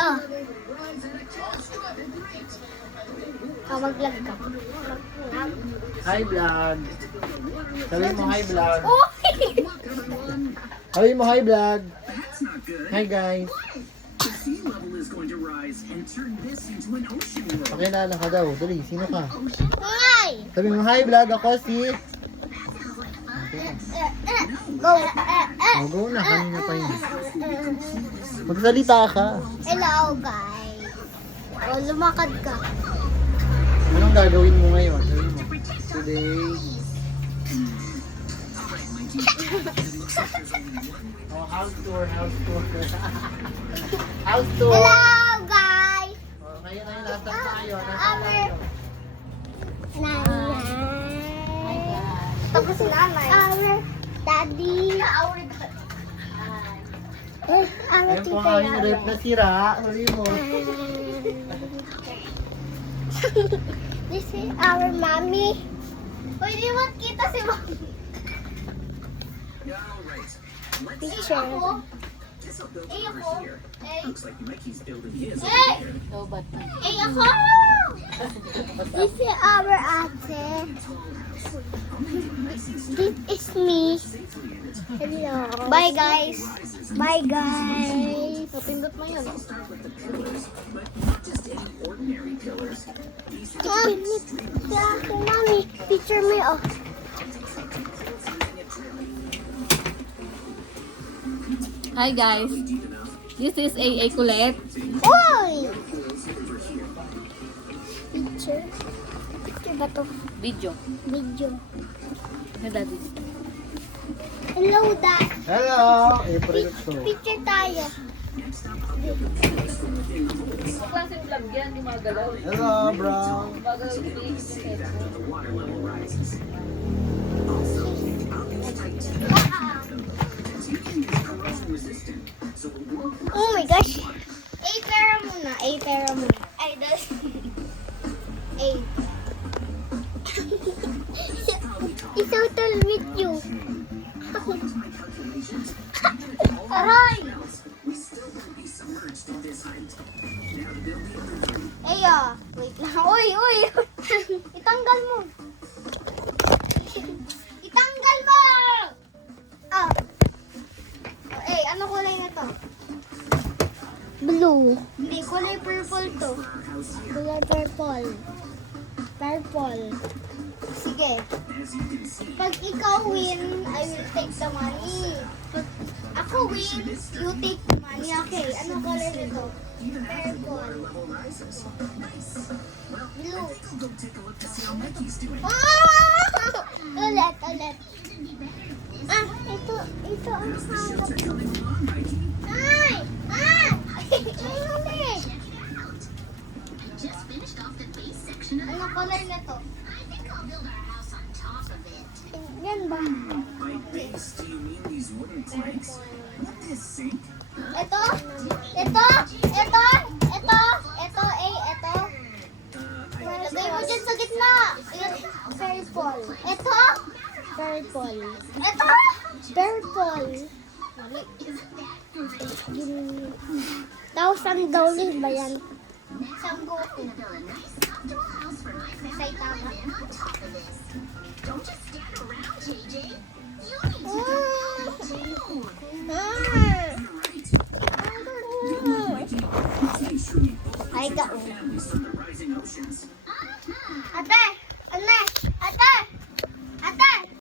oh. Mag-vlog ka. Hi vlog. Sabihin mo hi vlog. Oh! Sabihin mo hi vlog. Hi guys. Pakilala ka daw. Dali, sino ka? Hi! Sabihin mo hi vlog. Ako si... Go! Oh, go na. Kanina pa yun. Magsalita ka. Hello, guys. Oh, lumakad ka. Anong gagawin mo ngayon? Sabihin mo. Today... Oh, house tour, house tour. House tour. Hello, guys. Oh, ngayon, nasa tayo. Nasa tayo. Nanay. Tapos si nanay. Our daddy. Our daddy. Ayun po ang aming rep na sira. Sabihin mo. This is our mommy. Uy, di mo kita si mommy. Picture. Ako. Looks like Mikey's building his. Hey! Hey, ako! This is our ate. This is me. Hello. Bye, guys. Bye, guys. Napindot mo yun. Mommy, picture me, oh. Hi guys, this is AA Colette. Uy! Picture. Picture ba to? Video. Video. Daddy. Hello, Dad. Hello! April to. Picture tayo. Klaseng vlog yan, di magalaw. Hello, bro. Magalaw yung Oh my gosh. A-pera muna. A-pera muna. Ay, das. A. Isotol with you. Aray! Ayo. Wait lang. Uy, uy. Itanggal mo. Itanggal mo! Ah. Eh, ano kulay na to? Blue. Hindi, kulay purple to. Kulay purple. Purple. Sige. Pag ikaw win, I will take the money. Pag ako win, you take the money. Okay, ano kulay nito? Purple. Blue. Ah! Ulit, ulit. Ah, ito ang hanap ko. Ay! Ah! Ulit. Ano color na to? Yan ba? By base, do you mean these wooden planks? What this sink? Ito? Ito? Ito? Ito? Ito? Ito? Lagay mo dyan sa gitna. Purple. Ito? Purple. Ito? Purple. $1,000 ba yan? Isang Goku. Saitama. Ay, ka. At